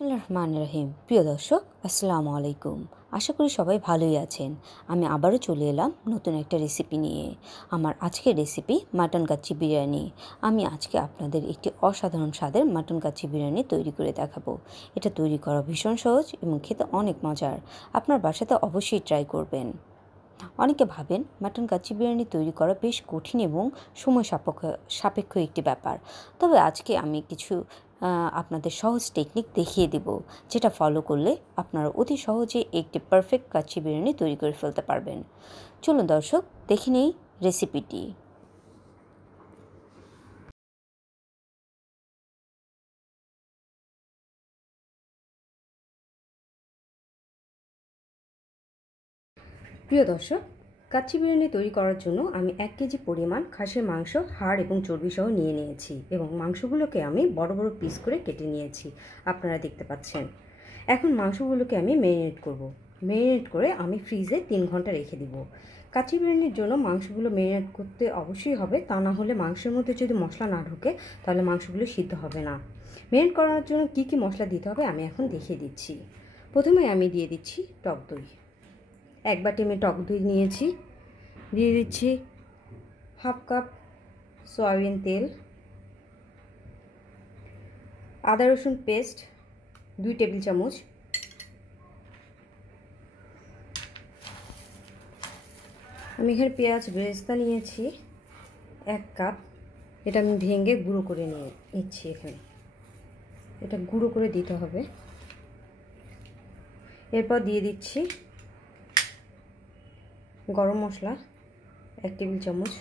রহমানির রহিম। প্রিয় দর্শক, আসসালামু আলাইকুম। আশা করি সবাই ভালোই আছেন। আমি আবারও চলে এলাম নতুন একটা রেসিপি নিয়ে। আমার আজকের রেসিপি মাটন কাচ্চি বিরিয়ানি। আমি আজকে আপনাদের একটি অসাধারণ স্বাদের মাটন কাচ্চি বিরিয়ানি তৈরি করে দেখাবো। এটা তৈরি করা ভীষণ সহজ এবং খেতে অনেক মজার। আপনার বাসাতে অবশ্যই ট্রাই করবেন। অনেকে ভাবেন মাটন কাচ্চি বিরিয়ানি তৈরি করা বেশ কঠিন এবং সময় সাপেক্ষ একটি ব্যাপার। তবে আজকে আমি কিছু আপনাদের সহজ টেকনিক দেখিয়ে দেব, যেটা ফলো করলে আপনারা অতি সহজে একটি পারফেক্ট কাচ্চি বিরিয়ানি তৈরি করে ফেলতে পারবেন। চলুন দর্শক, দেখে নেই রেসিপিটি। প্রিয় দর্শক, কাচ্চি বিরিয়ানি তৈরি করার জন্য আমি 1 কেজি পরিমাণ খাসির মাংস হাড় এবং চর্বি সহ নিয়ে নিয়েছি এবং মাংসগুলোকে আমি বড় বড় পিস করে কেটে নিয়েছি, আপনারা দেখতে পাচ্ছেন। এখন মাংসগুলোকে আমি ম্যারিনেট করব। ম্যারিনেট করে আমি ফ্রিজে 3 ঘন্টা রেখে দিব। কাচ্চি বিরিয়ানির জন্য মাংসগুলো ম্যারিনেট করতে অবশ্যই হবে, তা না হলে মাংসের মধ্যে যদি মশলা না ঢোকে তাহলে মাংসগুলো সিদ্ধ হবে না। ম্যারিনেট করার জন্য কি কি মশলা দিতে হবে আমি এখন দেখিয়ে দিচ্ছি। প্রথমে আমি দিয়ে দিচ্ছি টক দই। 1 বাটি আমি টক দই নিয়েছি। দিয়ে দিচ্ছি হাফ কাপ সয়াবিন তেল, আদা রসুন পেস্ট 2 টেবিল চামচ, আমি এখানে পেঁয়াজ বেরেস্তা নিয়েছি 1 কাপ। এটা আমি ভেঙে গুঁড়ো করে নিচ্ছি। এখানে এটা গুঁড়ো করে দিতে হবে। এরপর দিয়ে দিচ্ছি গরম মশলা 1 টেবিল চামচ,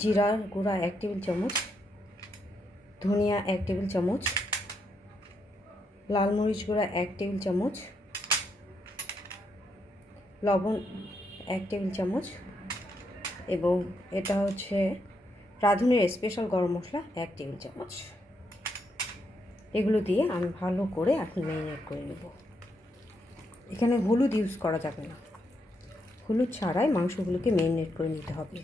জিরার গুঁড়া 1 টেবিল চামচ, ধনিয়া 1 টেবিল চামচ, লাল মরিচ গুঁড়া 1 টেবিল চামচ, লবণ 1 টেবিল চামচ এবং এটা হচ্ছে রাঁধুনির স্পেশাল গরম মশলা 1 টেবিল চামচ। এগুলো দিয়ে আমি ভালো করে এখন ম্যারিনেট করে নেব। এখানে হলুদ ইউজ করা যাবে না, হলুদ ছাড়াই মাংসগুলোকে ম্যারিনেট করে নিতে হবে।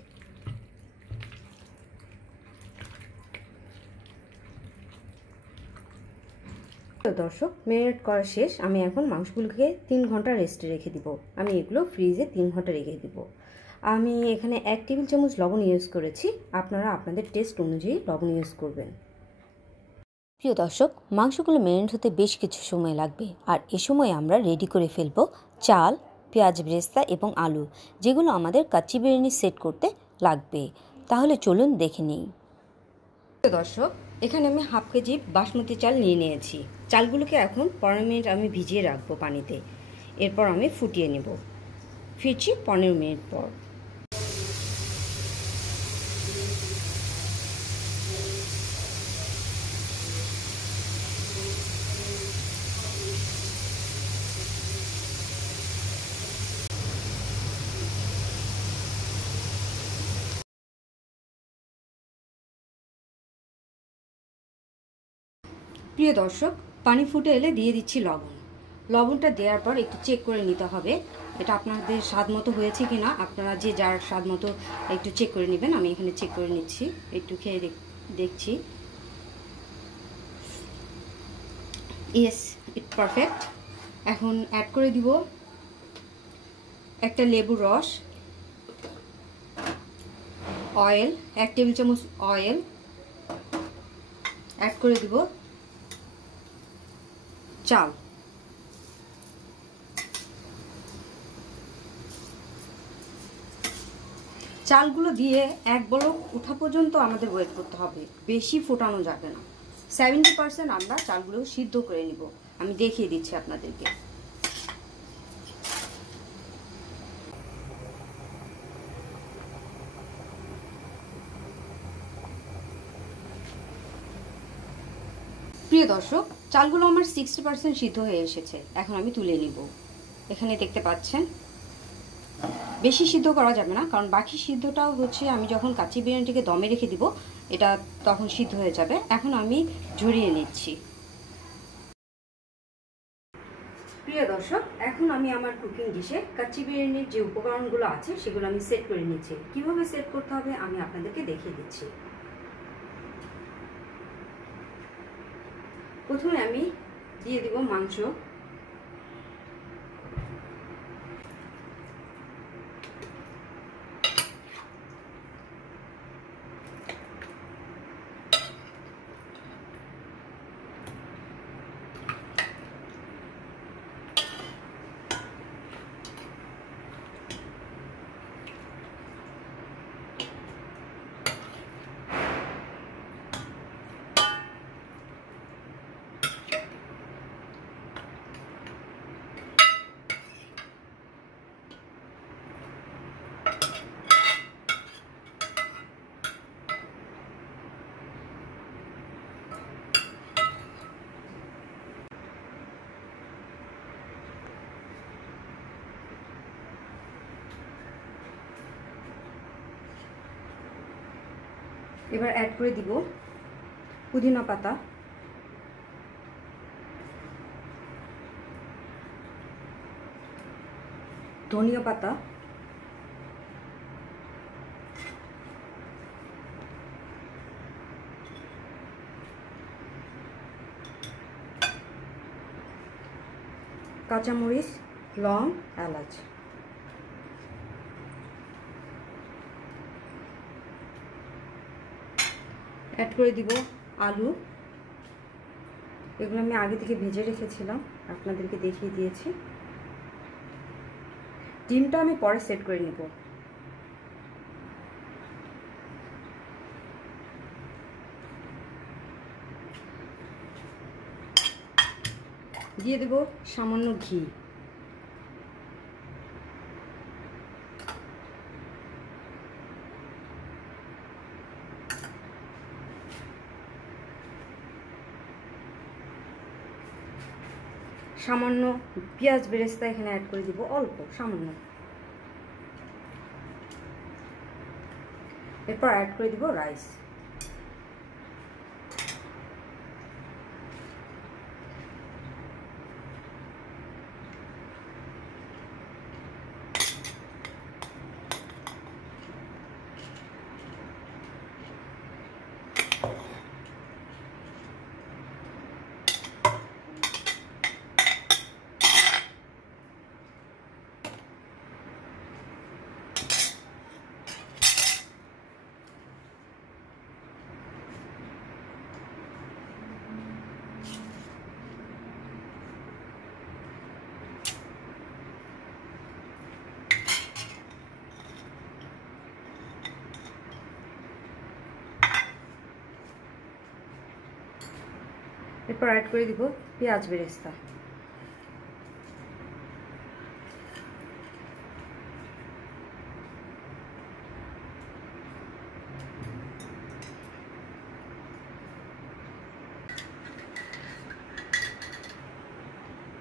দর্শক, ম্যারিনেট করা শেষ। আমি এখন মাংসগুলোকে 3 ঘন্টা রেস্টে রেখে দিব। আমি এগুলো ফ্রিজে 3 ঘন্টা রেখে দিব। আমি এখানে 1 টেবিল চামচ লবণ ইউজ করেছি, আপনারা আপনাদের টেস্ট অনুযায়ী লবণ ইউজ করবেন। প্রিয় দর্শক, মাংসগুলো ম্যারিনেট হতে বেশ কিছু সময় লাগবে, আর এ সময় আমরা রেডি করে ফেলবো চাল, পেঁয়াজ বেরেস্তা এবং আলু, যেগুলো আমাদের কাচ্চি বিরিয়ানি সেট করতে লাগবে। তাহলে চলুন দেখে নিই। প্রিয় দর্শক, এখানে আমি হাফ কেজি বাসমতি চাল নিয়ে নিয়েছি। চালগুলোকে এখন 15 মিনিট আমি ভিজিয়ে রাখবো পানিতে। এরপর আমি ফুটিয়ে নেব। ফিরছি 15 মিনিট পর। প্রিয় দর্শক, পানি ফুটে এলে দিয়ে দিচ্ছি লবণ। লবণটা দেওয়ার পর একটু চেক করে নিতে হবে এটা আপনাদের স্বাদ মতো হয়েছে কিনা। আপনারা যে যার স্বাদ মতো একটু চেক করে নেবেন। আমি এখানে চেক করে নিচ্ছি, একটু খেয়ে দেখছি। Yes, it perfect. এখন অ্যাড করে দিব একটা লেবুর রস, অয়েল 1 টেবিল চামচ অয়েল অ্যাড করে দিব, চাল, চালগুলো দিয়ে 1 বলক ওঠা পর্যন্ত আমাদের ওয়েট করতে হবে, বেশি ফোটানো যাবে না। 70% আমরা চালগুলো সিদ্ধ করে নিব। আমি দেখিয়ে দিচ্ছি আপনাদেরকে। প্রিয় দর্শক, চালগুলো আমার 60% সিদ্ধ হয়ে এসেছে। এখন আমি তুলে নিব। এখানে দেখতে পাচ্ছেন বেশি সিদ্ধ করা যাবে না, কারণ বাকি সিদ্ধটাও হচ্ছে আমি যখন কাচ্চি বিরিয়ানিটিকে দমে রেখে দিব এটা তখন সিদ্ধ হয়ে যাবে। এখন আমি ঝরিয়ে নিচ্ছি। প্রিয় দর্শক, এখন আমি আমার কুকিং ডিশে কাচ্চি বিরিয়ানির যে উপকরণগুলো আছে সেগুলো আমি সেট করে নিচ্ছি। কিভাবে সেট করতে হবে আমি আপনাদেরকে দেখিয়ে দিচ্ছি। প্রথমে আমি দিয়ে দিব মাংস। এবার অ্যাড করে দিব পুদিনা পাতা, ধনিয়া পাতা, কাঁচামরিচ, লং, এলাচ। অ্যাড করে দিব আলু। এগুলো আমি আগে থেকে ভেজে রেখেছিলাম, আপনাদেরকে দেখিয়ে দিয়েছি। ডিমটা আমি পরে সেট করে নিব। দিয়ে দেব সামান্য ঘি। সামান্য পেঁয়াজ বেরেস্তা এখানে অ্যাড করে দিব, অল্প সামান্য। এরপর অ্যাড করে দিব রাইস। এরপর অ্যাড করে দিব পেঁয়াজ বেরেস্তা।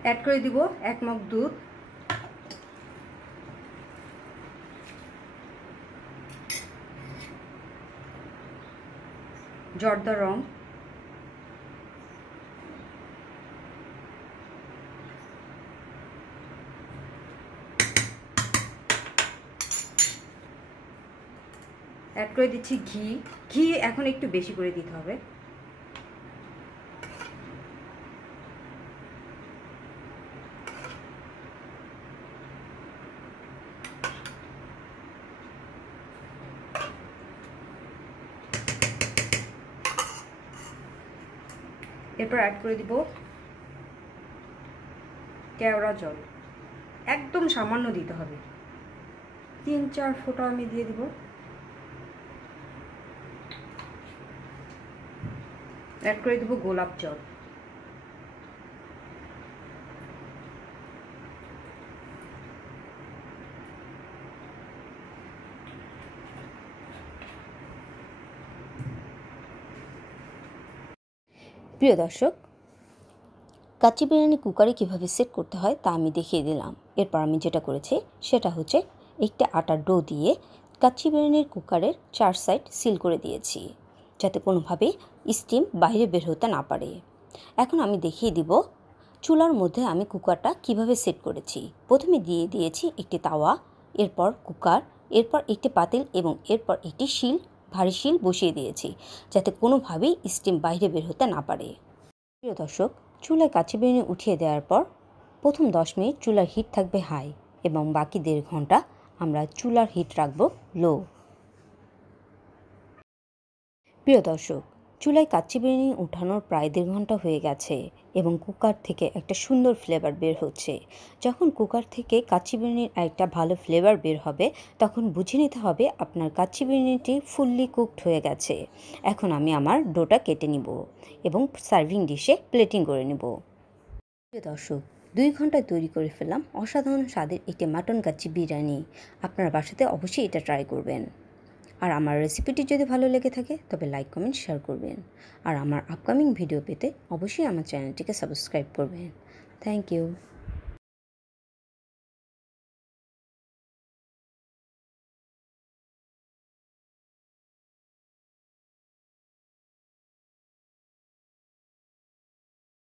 অ্যাড করে দিব 1 মগ দুধ, জর্দা রং, অ্যাড করে দিচ্ছি ঘি। ঘি এখন একটু বেশি করে দিতে হবে। এরপর অ্যাড করে দিব কেওড়া জল, একদম সামান্য দিতে হবে, 3-4 ফোঁটা আমি দিয়ে দিব। অ্যাড করে দেব গোলাপ জল। প্রিয় দর্শক, কাচ্চি বিরিয়ানি কুকারে কীভাবে সেট করতে হয় তা আমি দেখিয়ে দিলাম। এরপর আমি যেটা করেছি সেটা হচ্ছে একটা আটার ডো দিয়ে কাচ্চি বিরিয়ানির কুকারের 4 সাইড সিল করে দিয়েছি, যাতে কোনোভাবেই স্টিম বাইরে বের হতে না পারে। এখন আমি দেখিয়ে দিব চুলার মধ্যে আমি কুকারটা কিভাবে সেট করেছি। প্রথমে দিয়ে দিয়েছি একটি তাওয়া, এরপর কুকার, এরপর একটি পাতিল এবং এরপর একটি শিল, ভারী শিল বসিয়ে দিয়েছি, যাতে কোনোভাবেই স্টিম বাইরে বের হতে না পারে। প্রিয় দর্শক, চুলায় কাচ্চি বিরিয়ানি উঠিয়ে দেওয়ার পর প্রথম 10 মিনিট চুলার হিট থাকবে হাই এবং বাকি 1.5 ঘন্টা আমরা চুলার হিট রাখব লো। প্রিয় দর্শক, চুলায় কাচ্চি বিরিয়ানি উঠানোর প্রায় 1.5 ঘন্টা হয়ে গেছে এবং কুকার থেকে একটা সুন্দর ফ্লেভার বের হচ্ছে। যখন কুকার থেকে কাচ্চি বিরিয়ানির একটা ভালো ফ্লেভার বের হবে তখন বুঝে নিতে হবে আপনার কাচ্চি বিরিয়ানিটি ফুললি কুকড হয়ে গেছে। এখন আমি আমার ডোটা কেটে নিব এবং সার্ভিং ডিশে প্লেটিং করে নেব। প্রিয় দর্শক, 2 ঘন্টায় তৈরি করে ফেললাম অসাধারণ স্বাদের একটি মাটন কাচ্চি বিরিয়ানি। আপনার বাসাতে অবশ্যই এটা ট্রাই করবেন। আর আমার রেসিপিটি যদি ভালো লেগে থাকে তবে লাইক, কমেন্ট, শেয়ার করবেন। আর আমার আপকামিং ভিডিও পেতে অবশ্যই আমার চ্যানেলটিকে সাবস্ক্রাইব করবেন। Thank you.